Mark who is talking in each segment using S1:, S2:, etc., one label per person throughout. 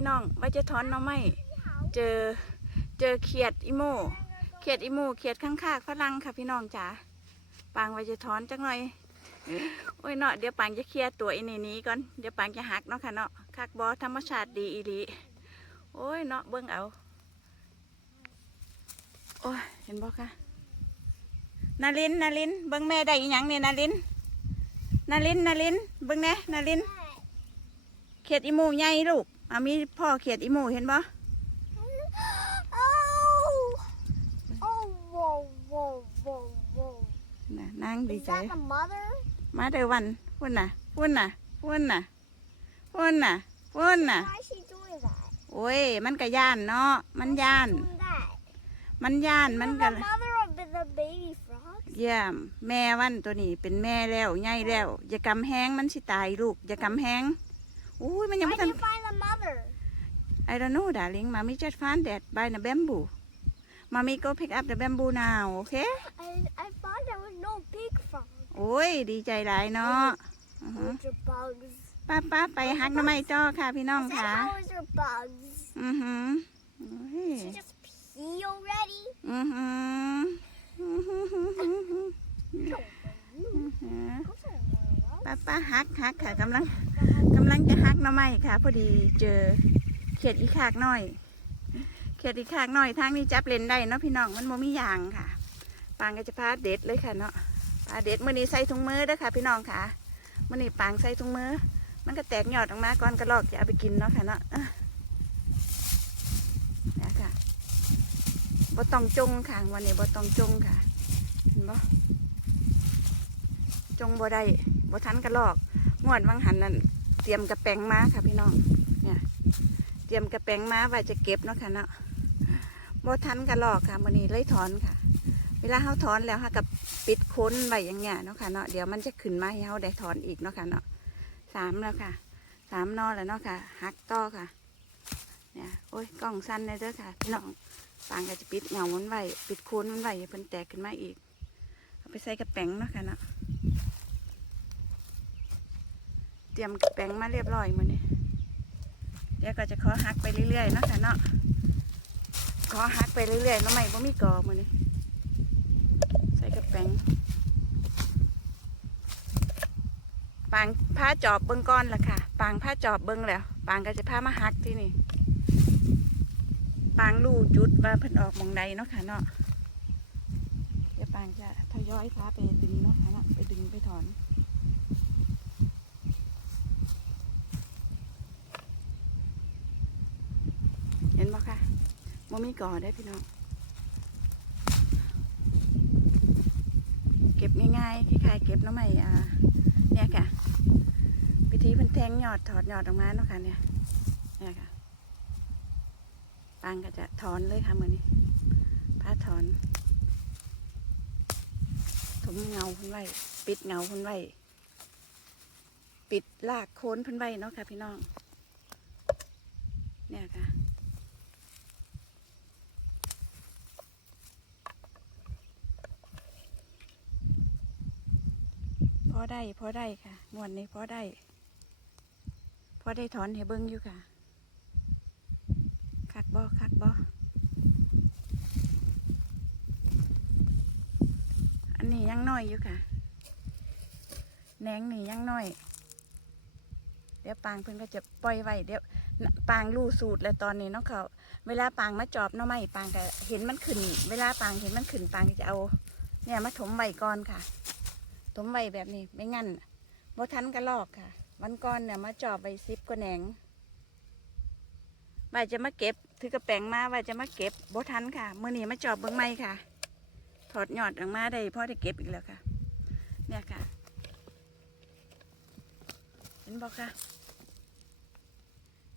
S1: พี่น้องว่าจะถอนเนาะไม่เจอเจอเขียดอีโมเขียดอีโมเขียดข้างคากฝรั่งค่ะพี่น้องจ๋าปางว่าจะถอนจังหน่อยโอ้ยเนาะเดี๋ยวปางจะเคลียร์ตัวไอีนี่นี้ก่อนเดี๋ยวปางจะหักเนาะค่ะเนาะคักบอธรรมชาติดีอีหลีโอ้ยเนาะเบิ่งเอาโอ้ยเห็นบ่คะนาลินนาลินเบิ่งแม่ได้อีหยังเนี่ยนาลินนาลินนาลินเบิ่งแน่นาลินเขียดอีหมูใหญ่ลูก อามีพ่อเขียดอีหมูเห็นบ่
S2: Oh! Oh, whoa, whoa, whoa, whoa.
S1: น่ะนางดี
S2: Is
S1: ใจ
S2: that the mother?
S1: มาเด้อวันพุ่นน่ะพุ่นน่ะพุ่นน่ะพุ่นน่ะพุ่นน่ะ
S2: Why is she doing that?
S1: โอ้ย มันก็ย่านเนาะ มันย่าน
S2: Doing that.
S1: มันย่าน มัน
S2: Is
S1: ก็
S2: the mother of the baby frog?
S1: เยี่ยมแม่วันตัวนี้เป็นแม่แล้วใหญ่แล้ว อย่ากำแห้งมันสิตายลูก อย่ากำแห้ง อุ้ยมันยัง
S2: Why
S1: ไม่ทัน
S2: did you find the mother?
S1: I don't know darling mommy just found that by the bamboo mommy go pick up the bamboo now okay
S2: I, I thought there was no big frog.
S1: โอ้ยดีใจหลายเนาะอือฮึ
S2: Those are bugs.
S1: ป้าป้าไปฮักหน้ำไม้จ้อค่ะพี่น้อง
S2: Is
S1: ค่ะ
S2: that how those are bugs?
S1: อือหือโอ้ย
S2: Did you just pee already?
S1: อือหืออือหือหือหือหือ
S2: No.
S1: หือ
S2: Those are worms.
S1: ป้าป้าฮักฮักค่ะกำลังกำลังจะฮักน้ำไม้ค่ะ พอดีเจอเขียดอีขากน้อย เขียดอีขากน้อยทางนี้จับเลนได้เนาะพี่น้องมันโมมียางค่ะ ปางก็จะพาเด็ดเลยค่ะเนาะพาเด็ดมื่อนี้ใส่ถุงมือด้อค่ะ พี่น้องค่ะมื่อนี้ปางใส่ถุงมือ มันก็แตกหยอดออกมาก่อนกระลอกจะเอาไปกินเนาะค่ะเนาะนะค่ะบ่ต้องจงค่ะวันนี้บ่ต้องจงค่ะเห็นบ่จงบ่ได้บ่ทันกระลอกงวดวังหันนั่น เตรียมกระแปงมาค่ะพี่น้องเนี่ยเตรียมกระแปงมาไว้จะเก็บเนาะค่ะเนาะบ่ทันกระลอกค่ะวันนี้เลยถอนค่ะ เวลาเขาถอนแล้วค่ะกับปิดค้นไว้อย่างเงี้ยเนาะค่ะเนาะเดี๋ยวมันจะขึ้นมาให้เขาได้ถอนอีกเนาะค่ะเนาะสามแล้วค่ะสามนอแล้วเนาะค่ะหักต่อค่ะเนี่ยโอ้ยกล้องสั้นเลยเด้อค่ะพี่น้องปางก็จะปิดเหงามันไว้ปิดโค้นมันไว้อย่าเพิ่นแตกขึ้นมาอีก เอาไปใส่กระแป้งเนาะค่ะเนาะเต รียมกระแป้งมาเรียบร้อยมือนี้เดี๋ยวก็จะขอหักไปเรื่อยๆเนาะค่ะเนาะขอหักไปเรื่อยๆเนาะไม่บ่มีกอมือนี้ใส่กระแป้งปางผ้าจอบเบิ้งก้อนละค่ะ ปางผ้าจอบเบิ้งแล้ว ปางก็จะผ้ามาหักที่นี่ ปางลู่จุดว่าเพิ่นออกมองใดเนาะค่ะเนาะเดี๋ยวปางจะทยอยพาไปดึงเนาะค่ะเนาะไปดึงไปถอน เห็นบ่ค่ะ บ่มีก่อได้พี่น้อง เก็บง่ายๆคล้ายๆเก็บน้ำใหม่อ่าเนี่ยค่ะวิธีพิ่นแทงยอดถอดยอดออกมาเนาะค่ะเนี่ยเนี่ยค่ะปางก็จะถอนเลยค่ะมือนี้พาถอนถมเงาพิ่นไว้ปิดเงาพิ่นไว้ปิดลากโคนพิ่นไว้เนาะค่ะพี่น้อง เนี่ยค่ะ พ อได้พอได้ค่ะงวดนี้พอได้พอได้ถอนให้เบิ้งอยู่ค่ะ คักบอคักบออันนี้ยังน้อยอยู่ค่ะแหนงนี่ยังน้อย เดี๋ยวปางเพิ่นก็จะปล่อยไว้เดี๋ยวปางรู้สูตรแล้วตอนนี้เนาะเขาเวลาปางมาจอบน้องไม้ปางก็เห็นมันขึ้น เวลาปางเห็นมันขึ้นปางจะเอา เนี่ยมาถมไว้ก่อนค่ะ ถมไว้แบบนี้ ไม่งั้นบ่ทันกระลอกค่ะ วันก่อนเนี่ยมาจอบไว้ซิบกว่าแหนงว่าจะมาเก็บ ถือกระแปงมาว่าจะมาเก็บบ่ทันค่ะเมื่อนี้มาจอบเบื้องไม้ค่ะ ถอดหยอดออกมาได้พ่อได้เก็บอีกแล้วค่ะ เนี่ยค่ะเห็นบอกค่ะ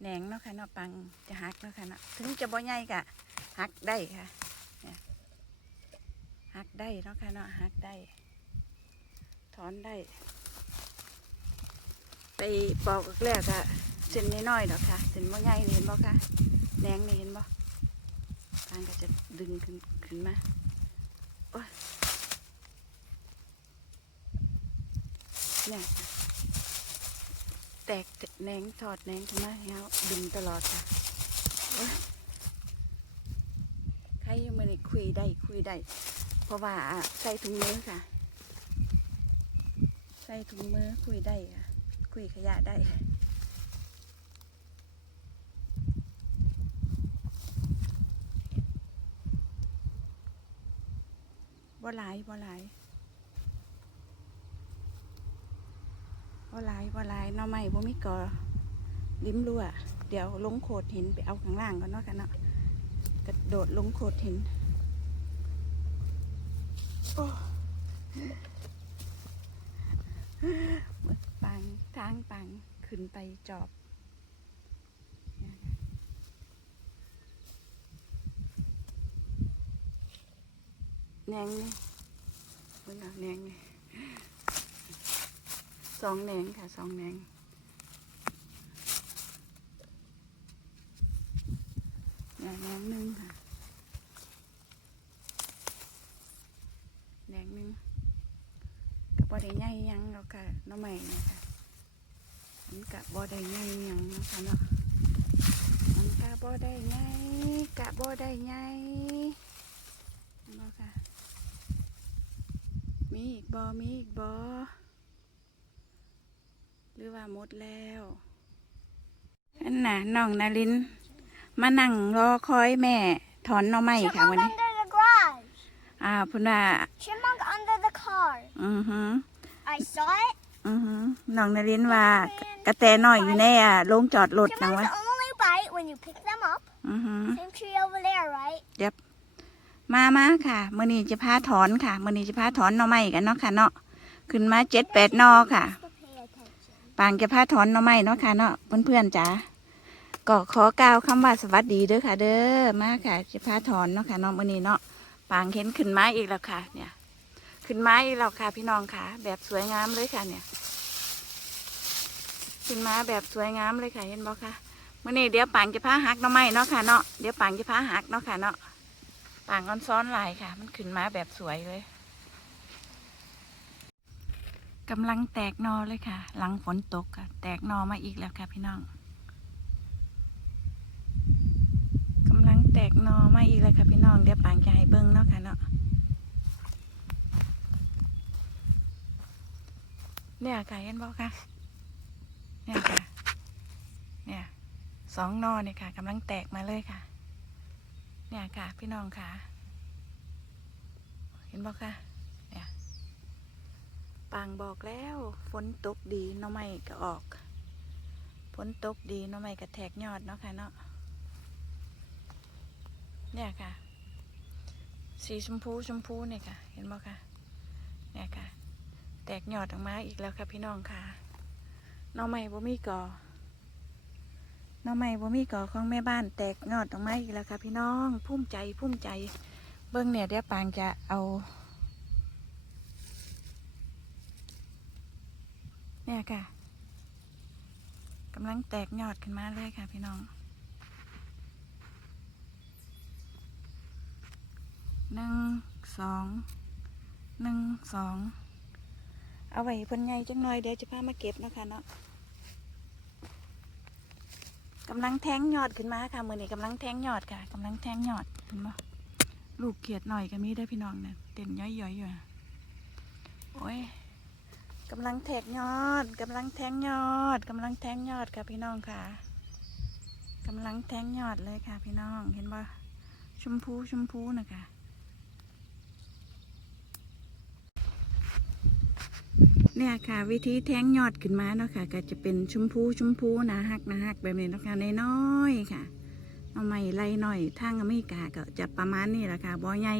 S1: แหนงเนาะค่ะเนาะปังจะหักเนาะค่ะเนาะถึงจะบ่ใหญ่กะหักได้ค่ะหักได้เนาะค่ะเนาะหักได้ ถอนได้ ไปปอกแรกอะเส้นน้อยๆดอกค่ะเส้นบ่ใหญ่เห็นบ่ค่ะแหนงนี่เห็นบ่ทางก็จะดึงขึ้นขึ้นมาโอ้ยเนี่ยแตกแหนงถอดแหนงขึ้นมาแล้วดึงตลอดค่ะใครยังไม่ได้คุยได้คุยได้เพราะว่าใส่ถุงมือค่ะ ใส่ถุงมือคุยได้ค่ะคุยขยะได้บ่หลายบ่หลายบ่หลายบ่หลายน่อไม้บ่มีกอลิ้มรั่ว เดี๋ยวลงโขดหินไปเอาข้างล่างก่อนเนาะกันเนาะกระโดดลงโขดหินโอ้ ปังทางปังขึ้นไปจอบแนงนี่เวลาแนงนี่สองแนงค่ะสองแนงแนงหนึ่งค่ะแหนงหนึ่งกั บบ่ได้ใหญ่หยังเราค่ะหน้องใหม่เนี่ยค่ะมันกับบ่ได้ใหญ่หยังเนาะคะเนาะมันกะบ่ได้ใหญ่กะบ่ได้ใหญ่เนาะค่ะมีอีกบ่มีอีกบ่หรือว่าหมดแล้วอันน่ะน้องนาริน มานั่งรอคอยแม่ ถอนหน่อไม้ค่ะ
S2: Chipmunk
S1: วันนี้
S2: under the garage.
S1: อ่าพุ่นว่า อือหือ
S2: I saw it.
S1: อือหือน้องนารินว่ากระแตน้อยอยู่ในอะโรงจอดรถนะวะ
S2: Chipmunks only bite when you pick them up.
S1: อือหือ
S2: Same tree over there, right?
S1: มามาค่ะมื้อนี้จะพาถอนค่ะมื้อนี้จะพาถอนหน่อไม้กันเนาะค่ะเนาะขึ้นมาเจ็ดแปดหนอค่ะ
S2: To pay attention.
S1: ปางจะพาถอนหน่อไม้เนาะค่ะเนาะเพื่อนๆจ๋าก็ขอกล่าวคำว่าสวัสดีเด้อค่ะ เด้อมาค่ะ จะพาถอนเนาะค่ะเนาะมื้อนี้เนาะปางเห็นขึ้นมาอีกแล้วค่ะ เนี่ย ขึ้นมาอีกแล้วค่ะพี่น้องค่ะ แบบสวยงามเลยค่ะเนี่ย ขึ้นมาแบบสวยงามเลยค่ะเห็นบ่คะมื้อนี้เดี๋ยวปางจะพาหักหน่อไม้เนาะค่ะเนาะเดี๋ยวปางจะพาหักเนาะค่ะเนาะปางออนซ้อนลายค่ะ มันขึ้นมาแบบสวยเลยกำลังแตกนอเลยค่ะ หลังฝนตกค่ะ แตกนอมาอีกแล้วค่ะ พี่น้องกำลังแตกนอมาอีกแล้วค่ะพี่น้องเดี๋ยวปางจะให้เบิ้งเนาะค่ะเนาะ เนี่ยค่ะเห็นบ่คะเนี่ยค่ะ เนี่ยสองนอเนี่ยค่ะกำลังแตกมาเลยค่ะ เนี่ยค่ะ พี่น้องค่ะ เห็นบ่คะเนี่ยปางบอกแล้วฝนตกดีน้อไม้ก็ออกฝนตกดีน้อไม้ก็แทกยอดเนาะค่ะเนาะเนี่ยค่ะ สีชมพูชมพูเนี่ยค่ะ เห็นบ่คะเนี่ยค่ะ กยอดออกมาอีกแล้วค่ะพี่น้องค่ะน้องไม้บ่มีก่อน้องไม้บ่มีก่อของแม่บ้านแตกยอดออกมาอีกแล้วค่ะพี่น้องภูมิใจภูมิใจ เบิ้งเนี่ยเดี๋ยวปางจะเอาเนี่ยค่ะกำลังแตกยอดขึ้นมาเลยค่ะพี่น้องหนึ่งสองหนึ่งสอง เอาไว้เพ่นใหญ่จังหน่อยเดี๋ยวจะพามาเก็บนะคะเนาะกำลังแทงยอดขึ้นมาค่ะมือนี้กำลังแทงยอดค่ะกำลังแทงยอดเห็นปะลูกเขียดหน่อยก็มีได้พี่น้องเนี่ยเต็มย้อยๆอยู่โอ้ยกำลังแทกยอดกำลังแทงยอดกำลังแทงยอดค่ะพี่น้องค่ะกำลังแทงยอดเลยค่ะพี่น้องเห็นบ่ชมพูชมพูนะคะ เนี่ยค่ะ วิธีแทงยอดขึ้นมาเนาะค่ะ ก็จะเป็นชมพูชมพูนะฮักนะฮักแบบนี้เนาะค่ะน้อยๆค่ะ เอาไม่ไล่หน่อยทางอเมริกาก็จะประมาณนี้แหละค่ะบ่ใหญ่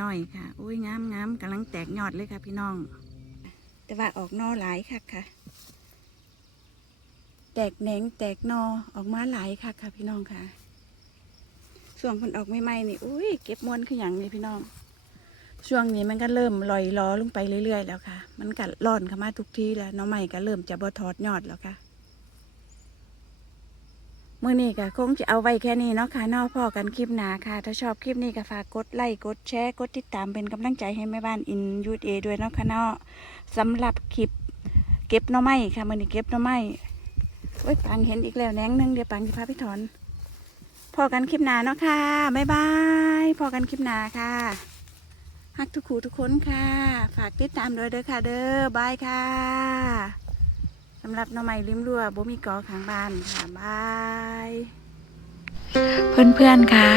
S1: น้อยๆค่ะอุ้ยงามงามกำลังแตกยอดเลยค่ะพี่น้อง แต่ว่าออกนอหลายค่ะค่ะ แตกแหนงแตกนอออกมาหลายค่ะค่ะพี่น้องค่ะส่วนคนออกใหม่ๆนี่อุ้ยเก็บมวนขึ้นอย่างนี้พี่น้อง ช่วงนี้มันก็เริ่มลอยล้อลงไปเรื่อย ๆ แล้วค่ะ มันก็ร่อนเข้ามาทุกที่แล้วน้องใหม่ก็เริ่มจะบอทอดยอดแล้วค่ะเมื่อนี้ก็คงจะเอาไว้แค่นี้เนาะค่ะนอกพ่อกันคลิปหนาค่ะ ถ้าชอบคลิปนี้ก็ฝากกดไลค์กดแชร์กดติดตามเป็นกำลังใจให้แม่บ้านอินยูเอด้วยเนาะค่ะเนาะสำหรับคลิปเก็บน่อไม้ค่ะมันนี้เก็บน่อไม้โอ้ยปังเห็นอีกแล้วแหนงนึงเดี๋ยวปังจะพาพี่ถอนพอกันคลิปหนาเนาะค่ะบ๊ายบายพอกันคลิปหนาค่ะ ฮักทุกครูทุกคนค่ะ ฝากติดตามด้วยเด้อค่ะ เด้อบายค่ะสำหรับน่อไม้ริมรั้วบ่มีกอข้างบ้านค่ะบายเพื่อนๆค่ะ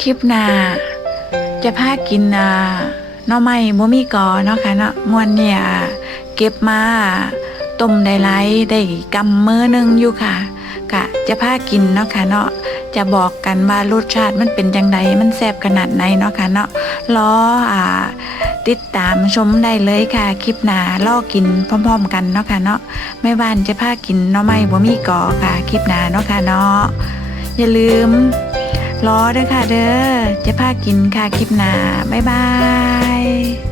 S1: คลิปหน้าจะพากินอ่าน่อไม้บ่มีกอเนาะค่ะเนาะมวนเนี่ย เก็บมาต้มได้หลายได้กำมือหนึงอยู่ค่ะกะจะพากินเนาะค่ะเนาะ จะบอกกันว่ารสชาติมันเป็นจังไดมันแซ่บขนาดไหนเนาะค่ะเนาะรออ่าติดตามชมได้เลยค่ะ คลิปหน้ารอกินพร้อม ๆ กันเนาะค่ะเนาะแม่บ้านจะพากินหน่อไม้บ่มีก่อค่ะคลิปหน้าเนาะค่ะเนาะอย่าลืมรอเด้อค่ะเด้อจะพากินค่ะคลิปหน้าบ๊ายบาย